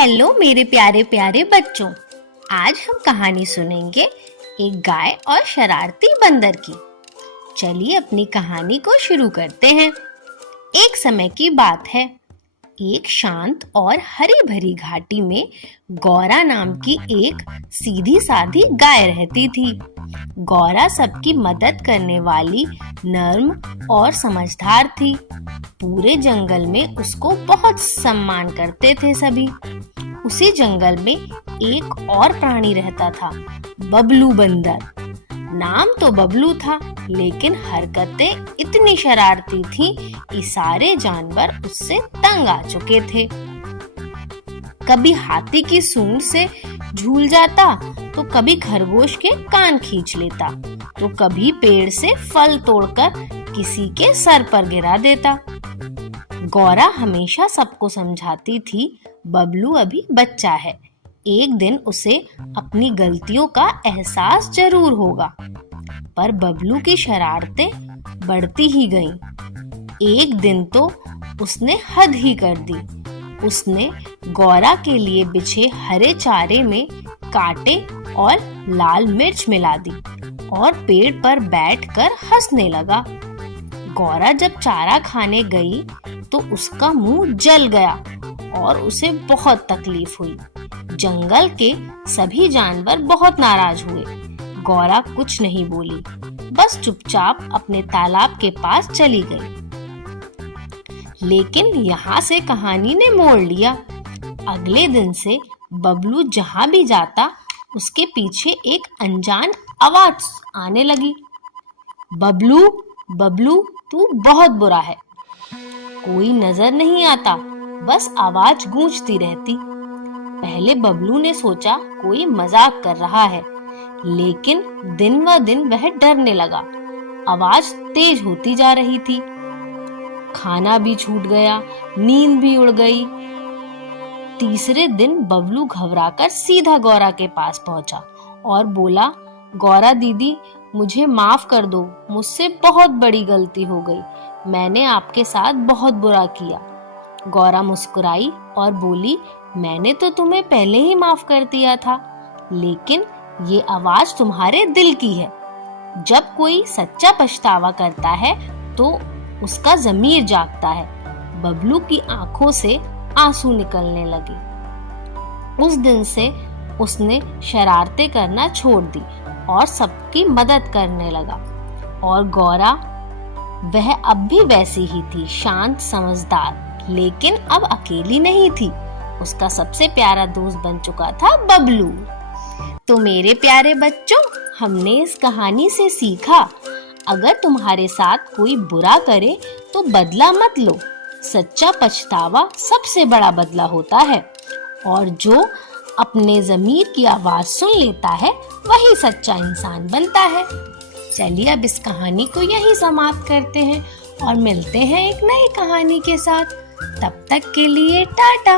Hello मेरे प्यारे प्यारे बच्चों, आज हम कहानी सुनेंगे एक गाय और शरारती बंदर की। चलिए अपनी कहानी को शुरू करते हैं। एक समय की बात है, एक शांत और हरी भरी घाटी में गौरा नाम की एक सीधी सादी गाय रहती थी। गौरा सबकी मदद करने वाली, नर्म और समझदार थी। पूरे जंगल में उसको बहुत सम्मान करते थे सभी। उसी जंगल में एक और प्राणी रहता था, बबलू बंदर। नाम तो बबलू था, लेकिन हरकतें इतनी शरारती थीं कि सारे जानवर उससे तंग आ चुके थे। कभी हाथी की सूंड से झूल जाता, तो कभी खरगोश के कान खींच लेता, तो कभी पेड़ से फल तोड़कर किसी के सर पर गिरा देता। गौरा हमेशा सबको समझाती थी, बबलू अभी बच्चा है, एक दिन उसे अपनी गलतियों का एहसास जरूर होगा। पर बबलू की शरारतें बढ़ती ही गईं। एक दिन तो उसने हद ही कर दी। उसने गौरा के लिए बिछे हरे चारे में कांटे और लाल मिर्च मिला दी और पेड़ पर बैठकर हंसने लगा। गौरा जब चारा खाने गई तो उसका मुंह जल गया और उसे बहुत तकलीफ हुई। जंगल के सभी जानवर बहुत नाराज हुए। गौरा कुछ नहीं बोली, बस चुपचाप अपने तालाब के पास चली गई। लेकिन यहाँ से कहानी ने मोड़ लिया। अगले दिन से बबलू जहाँ भी जाता, उसके पीछे एक अनजान आवाज आने लगी, बबलू बबलू तू बहुत बुरा है। कोई नजर नहीं आता, बस आवाज गूंजती रहती। पहले बबलू ने सोचा कोई मजाक कर रहा है, लेकिन दिन ब दिन वह डरने लगा। आवाज तेज होती जा रही थी। खाना भी छूट गया, नींद भी उड़ गई। तीसरे दिन बबलू घबराकर सीधा गौरा के पास पहुंचा और बोला, गौरा दीदी, मुझे माफ कर दो, मुझसे बहुत बड़ी गलती हो गई। मैंने आपके साथ बहुत बुरा किया। गौरा मुस्कुराई और बोली, मैंने तो तुम्हें पहले ही माफ कर दिया था, लेकिन ये आवाज तुम्हारे दिल की है। जब कोई सच्चा पछतावा करता है तो उसका ज़मीर जागता है। बबलू की आंखों से आंसू निकलने लगे। उस दिन से उसने शरारतें करना छोड़ दी और सबकी मदद करने लगा। और गौरा, वह अब भी वैसी ही थी, शांत, समझदार, लेकिन अब अकेली नहीं थी। उसका सबसे प्यारा दोस्त बन चुका था बबलू। तो मेरे प्यारे बच्चों, हमने इस कहानी से सीखा, अगर तुम्हारे साथ कोई बुरा करे तो बदला मत लो। सच्चा पछतावा सबसे बड़ा बदला होता है, और जो अपने ज़मीर की आवाज सुन लेता है वही सच्चा इंसान बनता है। चलिए अब इस कहानी को यहीं समाप्त करते हैं और मिलते हैं एक नई कहानी के साथ। तब तक के लिए टाटा।